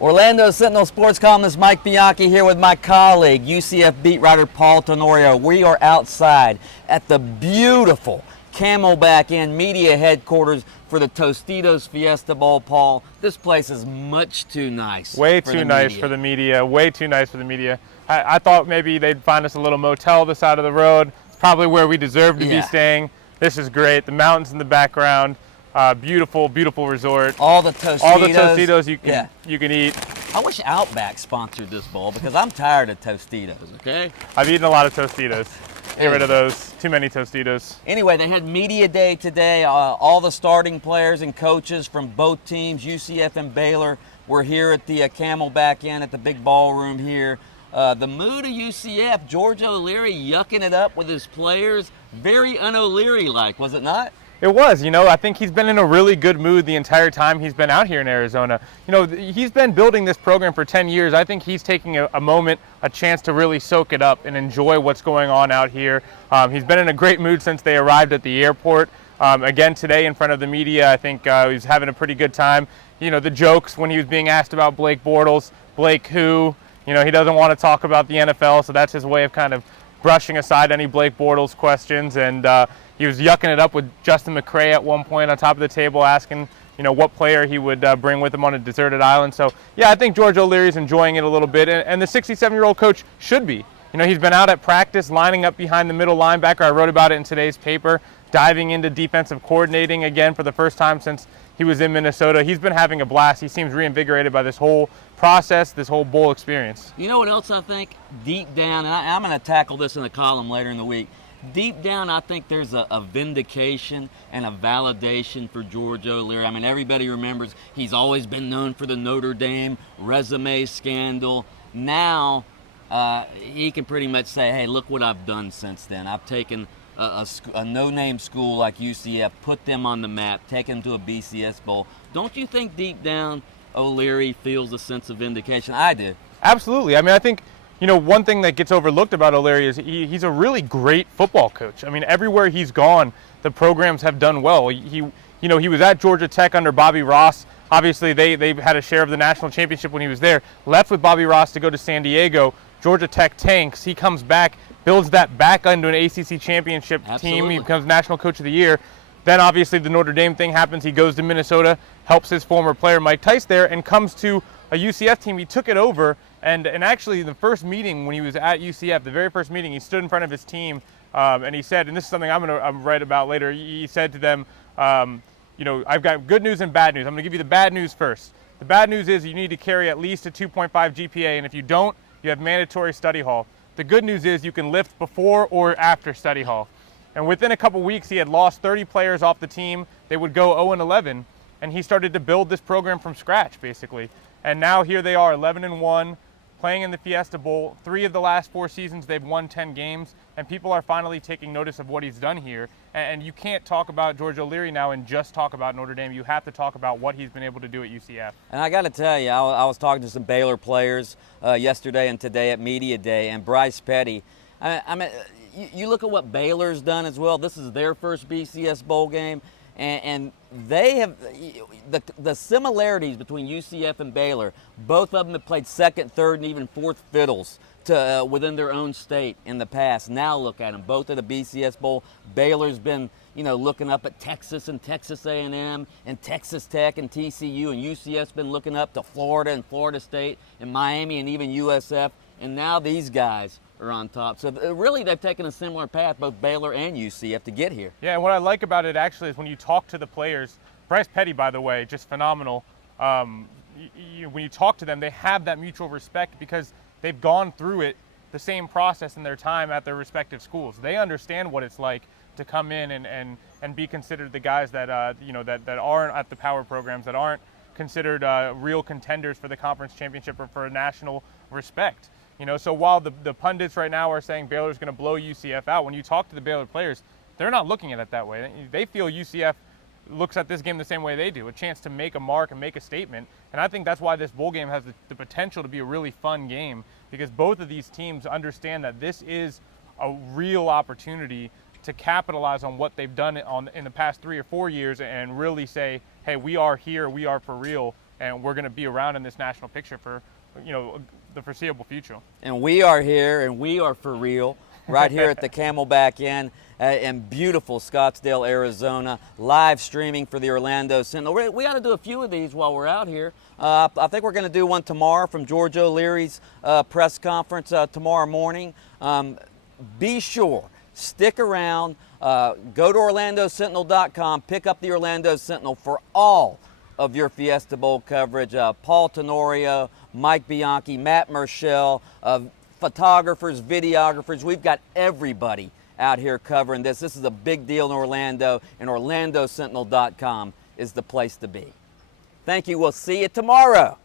Orlando Sentinel sports columnist Mike Bianchi here with my colleague, UCF beat writer Paul Tenorio. We are outside at the beautiful Camelback Inn media headquarters for the Tostitos Fiesta Bowl. Paul, this place is much too nice. Way too nice for the media. Way too nice for the media. I thought maybe they'd find us a little motel this side of the road. It's probably where we deserve to be staying. This is great. The mountains in the background. Beautiful, beautiful resort. All the Tostitos you can eat. I wish Outback sponsored this bowl because I'm tired of Tostitos, okay? I've eaten a lot of Tostitos. Get rid of those. Too many Tostitos. Anyway, they had media day today. All the starting players and coaches from both teams, UCF and Baylor, were here at the Camelback Inn at the big ballroom here. The mood of UCF, George O'Leary yucking it up with his players. Very un-O'Leary-like, was it not? It was, I think he's been in a really good mood the entire time he's been out here in Arizona. He's been building this program for 10 years. I think he's taking a moment, a chance to really soak it up and enjoy what's going on out here. He's been in a great mood since they arrived at the airport. Again, today in front of the media, I think he's having a pretty good time. The jokes when he was being asked about Blake Bortles, Blake who, he doesn't want to talk about the NFL, so that's his way of kind of brushing aside any Blake Bortles questions. And he was yucking it up with Justin McCray at one point on top of the table, asking, what player he would bring with him on a deserted island. So, yeah, I think George O'Leary's enjoying it a little bit, and the 67-year-old coach should be. He's been out at practice, lining up behind the middle linebacker. I wrote about it in today's paper, diving into defensive coordinating again for the first time since he was in Minnesota. He's been having a blast. He seems reinvigorated by this whole process, this whole bowl experience. You know what else I think? Deep down, and I'm going to tackle this in a column later in the week, deep down, I think there's a vindication and a validation for George O'Leary. I mean, everybody remembers he's always been known for the Notre Dame resume scandal. Now, he can pretty much say, hey, look what I've done since then. I've taken a no-name school like UCF, put them on the map, taken them to a BCS Bowl. Don't you think deep down O'Leary feels a sense of vindication? I do. Absolutely. I mean, I think one thing that gets overlooked about O'Leary is he's a really great football coach. I mean, everywhere he's gone, the programs have done well. He was at Georgia Tech under Bobby Ross. Obviously, they had a share of the national championship when he was there. Left with Bobby Ross to go to San Diego. Georgia Tech tanks. He comes back, builds that back into an ACC championship team. He becomes National Coach of the Year. Then, obviously, the Notre Dame thing happens. He goes to Minnesota, helps his former player Mike Tice there, and comes to a UCF team. He took it over. And actually, the first meeting when he was at UCF, the very first meeting, he stood in front of his team and he said, and this is something I'm going to write about later, he said to them, I've got good news and bad news. I'm going to give you the bad news first. The bad news is you need to carry at least a 2.5 GPA, and if you don't, you have mandatory study hall. The good news is you can lift before or after study hall. And within a couple weeks, he had lost 30 players off the team. They would go 0-11, and he started to build this program from scratch, basically. And now here they are, 11-1. Playing in the Fiesta Bowl. 3 of the last 4 seasons, they've won 10 games, and people are finally taking notice of what he's done here. And you can't talk about George O'Leary now and just talk about Notre Dame. You have to talk about what he's been able to do at UCF. And I got to tell you, I was talking to some Baylor players yesterday and today at Media Day, and Bryce Petty. I mean, you look at what Baylor's done as well. This is their first BCS Bowl game. And they have the similarities between UCF and Baylor. Both of them have played second, third, and even fourth fiddles to within their own state in the past. Now look at them, both at a BCS Bowl. Baylor's been, looking up at Texas and Texas A&M and Texas Tech and TCU, and UCF's been looking up to Florida and Florida State and Miami and even USF. And now these guys are on top. So really they've taken a similar path, both Baylor and UCF, to get here. Yeah, and what I like about it actually is when you talk to the players, Bryce Petty, by the way, just phenomenal. When you talk to them, they have that mutual respect because they've gone through it, the same process in their time at their respective schools. They understand what it's like to come in and be considered the guys that that aren't at the power programs, that aren't considered real contenders for the conference championship or for national respect. So while the pundits right now are saying Baylor's going to blow UCF out, when you talk to the Baylor players, they're not looking at it that way. They feel UCF looks at this game the same way they do, a chance to make a mark and make a statement. And I think that's why this bowl game has the potential to be a really fun game, because both of these teams understand that this is a real opportunity to capitalize on what they've done in the past 3 or 4 years and really say, hey, we are here, we are for real and we're going to be around in this national picture for, the foreseeable future. And we are here, and we are for real, right here at the Camelback Inn in beautiful Scottsdale, Arizona, live streaming for the Orlando Sentinel. We got to do a few of these while we're out here. I think we're going to do one tomorrow from George O'Leary's press conference tomorrow morning. Be sure, stick around, go to OrlandoSentinel.com, pick up the Orlando Sentinel for all of your Fiesta Bowl coverage. Paul Tenorio, Mike Bianchi, Matt Murschel, photographers, videographers. We've got everybody out here covering this. This is a big deal in Orlando, and OrlandoSentinel.com is the place to be. Thank you. We'll see you tomorrow.